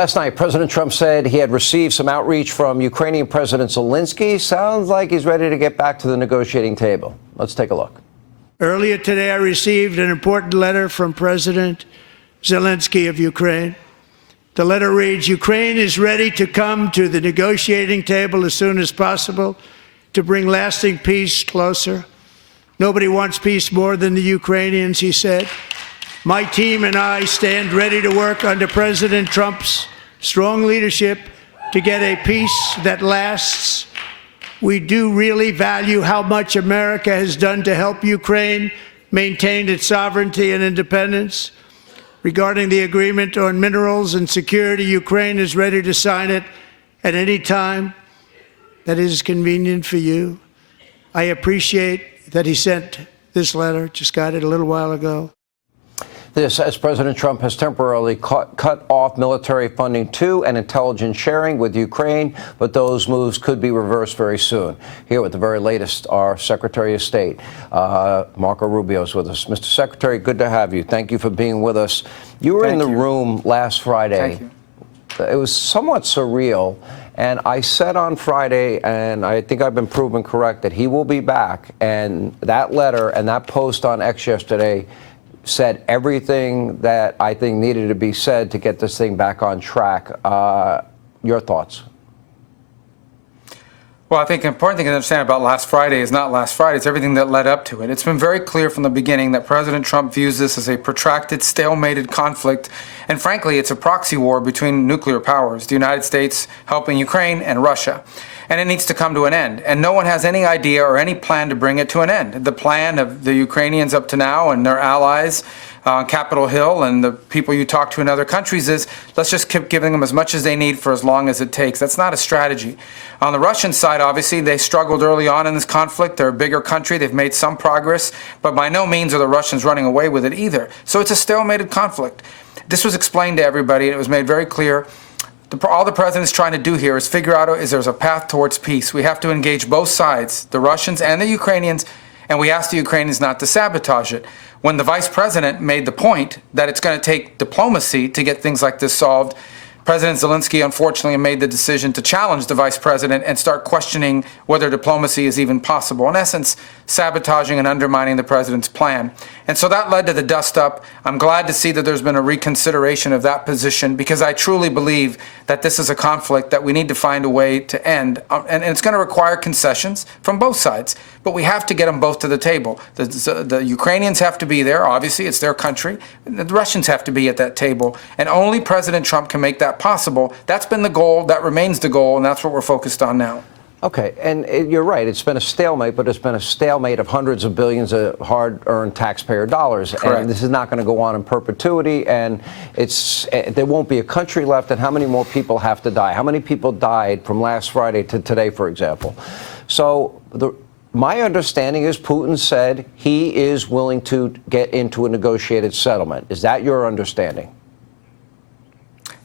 Last night, President Trump said he had received some outreach from Ukrainian President Zelensky. Sounds like he's ready to get back to the negotiating table. Let's take a look. Earlier today, I received an important letter from President Zelensky of Ukraine. The letter reads, Ukraine is ready to come to the negotiating table as soon as possible to bring lasting peace closer. Nobody wants peace more than the Ukrainians, he said. My team and I stand ready to work under President Trump's strong leadership to get a peace that lasts. We do really value how much America has done to help Ukraine maintain its sovereignty and independence. Regarding the agreement on minerals and security, Ukraine is ready to sign it at any time that is convenient for you. I appreciate that he sent this letter, just got it a little while ago. This as President Trump has temporarily cut off military funding to and intelligence sharing with Ukraine, but those moves could be reversed very soon. Here with the very latest, our Secretary of State, Marco Rubio, is with us. Mr. Secretary, good to have you. Thank you for being with us. You were in the room last Friday. Thank you. It was somewhat surreal. And I said on Friday, and I think I've been proven correct, that he will be back. And that letter and that post on X yesterday said everything that I think needed to be said to get this thing back on track. Your thoughts? Well, I think the important thing to understand about last Friday is not last Friday, it's everything that led up to it. It's been very clear from the beginning that President Trump views this as a protracted, stalemated conflict, and frankly, it's a proxy war between nuclear powers, the United States helping Ukraine and Russia. And it needs to come to an end. And no one has any idea or any plan to bring it to an end. The plan of the Ukrainians up to now and their allies on Capitol Hill and the people you talk to in other countries is, let's just keep giving them as much as they need for as long as it takes. That's not a strategy. On the Russian side, obviously, they struggled early on in this conflict. They're a bigger country. They've made some progress, but by no means are the Russians running away with it either. So it's a stalemated conflict. This was explained to everybody, and it was made very clear. All the president's trying to do here is figure out is there's a path towards peace. We have to engage both sides, the Russians and the Ukrainians, and we ask the Ukrainians not to sabotage it. When the vice president made the point that it's going to take diplomacy to get things like this solved, President Zelensky, unfortunately, made the decision to challenge the vice president and start questioning whether diplomacy is even possible. In essence, sabotaging and undermining the president's plan. And so that led to the dust-up. I'm glad to see that there's been a reconsideration of that position because I truly believe that this is a conflict that we need to find a way to end. And it's going to require concessions from both sides. But we have to get them both to the table. The Ukrainians have to be there. Obviously, it's their country. The Russians have to be at that table. And only President Trump can make that possible. That's been the goal. That remains the goal. And that's what we're focused on now. Okay, and you're right. It's been a stalemate, but it's been a stalemate of hundreds of billions of hard-earned taxpayer dollars. Correct. And this is not going to go on in perpetuity, and there won't be a country left, and how many more people have to die? How many people died from last Friday to today, for example? So my understanding is Putin said he is willing to get into a negotiated settlement. Is that your understanding?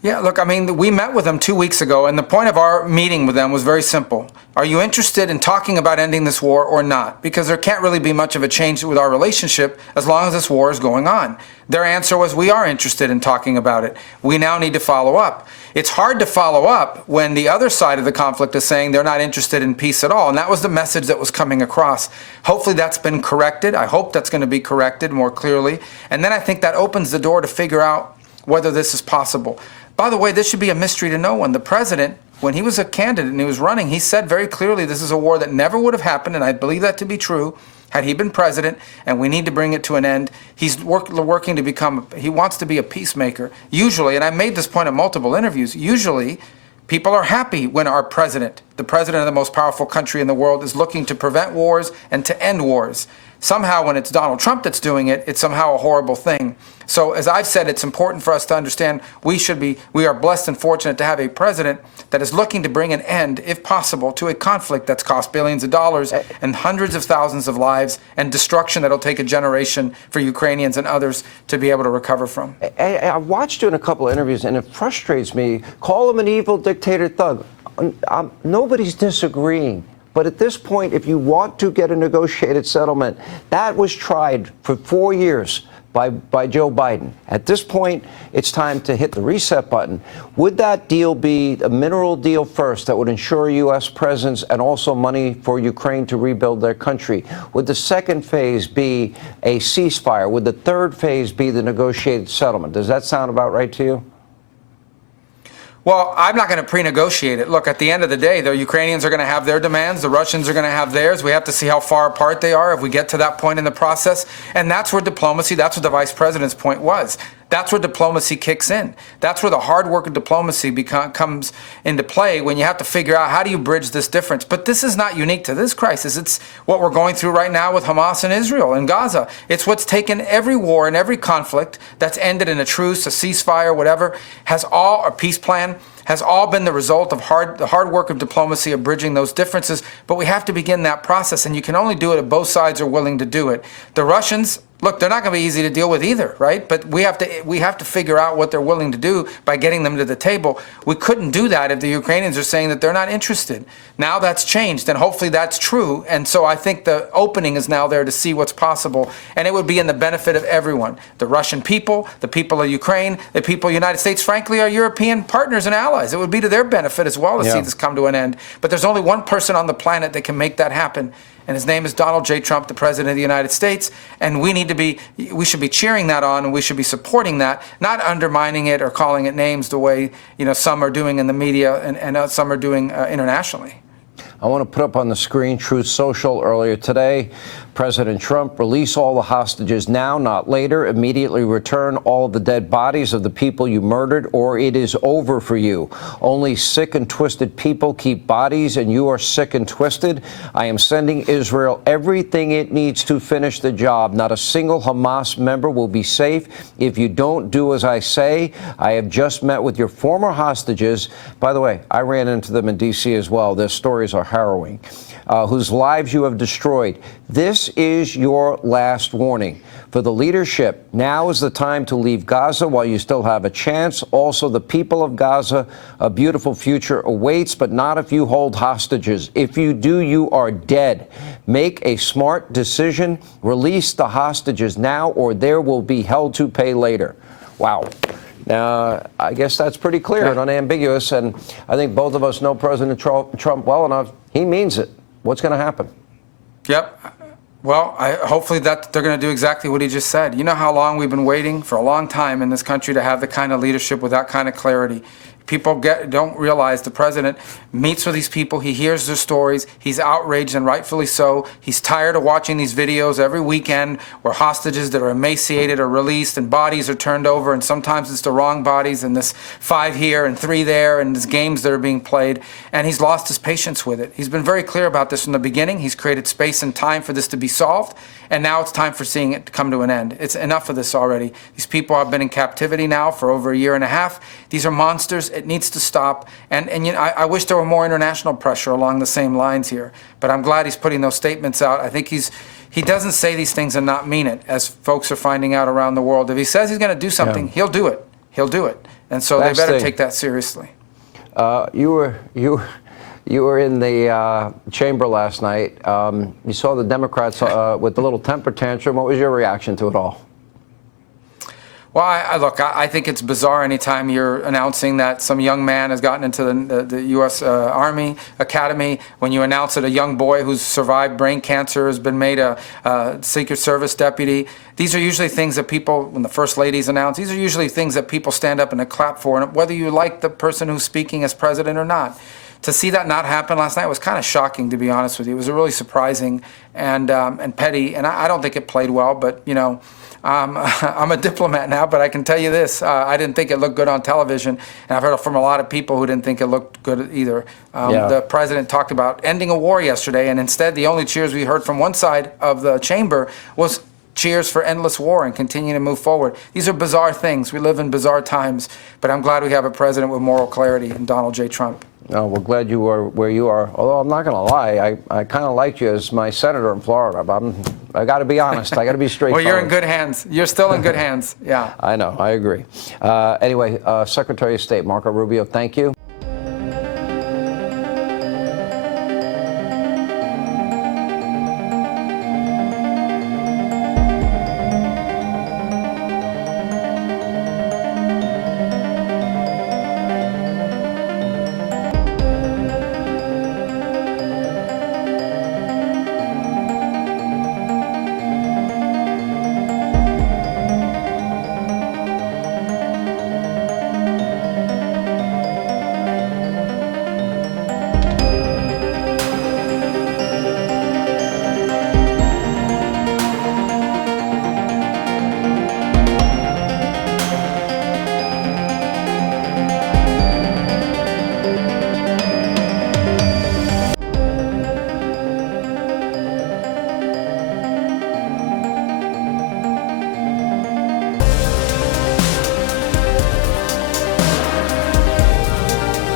Yeah, look, I mean, we met with them 2 weeks ago, and the point of our meeting with them was very simple. Are you interested in talking about ending this war or not? Because there can't really be much of a change with our relationship as long as this war is going on. Their answer was, we are interested in talking about it. We now need to follow up. It's hard to follow up when the other side of the conflict is saying they're not interested in peace at all, and that was the message that was coming across. Hopefully that's been corrected. I hope that's going to be corrected more clearly. And then I think that opens the door to figure out whether this is possible. By the way, this should be a mystery to no one. The president, when he was a candidate and he was running, he said very clearly this is a war that never would have happened, and I believe that to be true, had he been president, and we need to bring it to an end. He's working to become, he wants to be a peacemaker. Usually, and I made this point in multiple interviews, usually people are happy when our president, the president of the most powerful country in the world, is looking to prevent wars and to end wars. Somehow, when it's Donald Trump that's doing it, it's somehow a horrible thing. So, as I've said, it's important for us to understand we are blessed and fortunate to have a president that is looking to bring an end, if possible, to a conflict that's cost billions of dollars and hundreds of thousands of lives and destruction that'll take a generation for Ukrainians and others to be able to recover from. I watched you in a couple of interviews, and it frustrates me. Call him an evil dictator thug. Nobody's disagreeing. But at this point, if you want to get a negotiated settlement, that was tried for 4 years. by Joe Biden. At this point, it's time to hit the reset button. Would that deal be a mineral deal first that would ensure U.S. presence and also money for Ukraine to rebuild their country? Would the second phase be a ceasefire? Would the third phase be the negotiated settlement? Does that sound about right to you? Well, I'm not going to pre-negotiate it. Look, at the end of the day, the Ukrainians are going to have their demands. The Russians are going to have theirs. We have to see how far apart they are if we get to that point in the process. And that's where diplomacy, that's what the vice president's point was. That's where diplomacy kicks in. That's where the hard work of diplomacy comes into play, when you have to figure out how do you bridge this difference. But this is not unique to this crisis. It's what we're going through right now with Hamas and Israel and Gaza. It's what's taken every war and every conflict that's ended in a truce, a ceasefire, whatever, a peace plan, has all been the result of the hard work of diplomacy of bridging those differences. But we have to begin that process, and you can only do it if both sides are willing to do it. The Russians, look, they're not going to be easy to deal with either, right? But we have to figure out what they're willing to do by getting them to the table. We couldn't do that if the Ukrainians are saying that they're not interested. Now that's changed, and hopefully that's true. And so I think the opening is now there to see what's possible, and it would be in the benefit of everyone. The Russian people, the people of Ukraine, the people of the United States, frankly, our European partners and allies. It would be to their benefit as well to see this come to an end. But there's only one person on the planet that can make that happen, and his name is Donald J. Trump, the President of the United States. And we should be cheering that on, and we should be supporting that, not undermining it or calling it names the way some are doing in the media and some are doing internationally. I want to put up on the screen Truth Social earlier today. President Trump, release all the hostages now, not later. Immediately return all of the dead bodies of the people you murdered, or it is over for you. Only sick and twisted people keep bodies, and you are sick and twisted. I am sending Israel everything it needs to finish the job. Not a single Hamas member will be safe if you don't do as I say. I have just met with your former hostages. By the way, I ran into them in D.C. as well. Their stories are harrowing. Whose lives you have destroyed. This is your last warning. For the leadership, now is the time to leave Gaza while you still have a chance. Also, the people of Gaza, a beautiful future awaits, but not if you hold hostages. If you do, you are dead. Make a smart decision. Release the hostages now, or there will be hell to pay later. Wow. Now, I guess that's pretty clear and unambiguous, and I think both of us know President Trump well enough. He means it. What's going to happen? Yep. Well, hopefully that they're going to do exactly what he just said. You know how long we've been waiting for a long time in this country to have the kind of leadership with that kind of clarity. People don't realize the president meets with these people. He hears their stories. He's outraged, and rightfully so. He's tired of watching these videos every weekend where hostages that are emaciated are released and bodies are turned over, and sometimes it's the wrong bodies, and this 5 here and 3 there, and these games that are being played. And he's lost his patience with it. He's been very clear about this from the beginning. He's created space and time for this to be solved, and now it's time for seeing it come to an end. It's enough of this already. These people have been in captivity now for over a year and a half. These are monsters. It needs to stop. And I wish there were more international pressure along the same lines here. But I'm glad he's putting those statements out. I think he doesn't say these things and not mean it, as folks are finding out around the world. If he says he's going to do something, he'll do it. He'll do it. And so they better take that seriously. You were in the chamber last night. You saw the Democrats with the little temper tantrum. What was your reaction to it all? Well, I think it's bizarre anytime you're announcing that some young man has gotten into the U.S. Army Academy, when you announce that a young boy who's survived brain cancer has been made a Secret Service deputy. These are usually things that people, when the First Ladies announce, these are usually things that people stand up and clap for, and whether you like the person who's speaking as president or not. To see that not happen last night was kind of shocking, to be honest with you. It was really surprising and petty, and I don't think it played well, but, I'm a diplomat now, but I can tell you this. I didn't think it looked good on television, and I've heard from a lot of people who didn't think it looked good either. The president talked about ending a war yesterday, and instead the only cheers we heard from one side of the chamber was cheers for endless war and continuing to move forward. These are bizarre things. We live in bizarre times, but I'm glad we have a president with moral clarity in Donald J. Trump. Oh, we're glad you are where you are. Although I'm not going to lie, I kind of liked you as my senator in Florida. I got to be honest. I got to be straightforward. Well, you're in good hands. You're still in good hands. Yeah. I know. I agree. Anyway, Secretary of State Marco Rubio, thank you.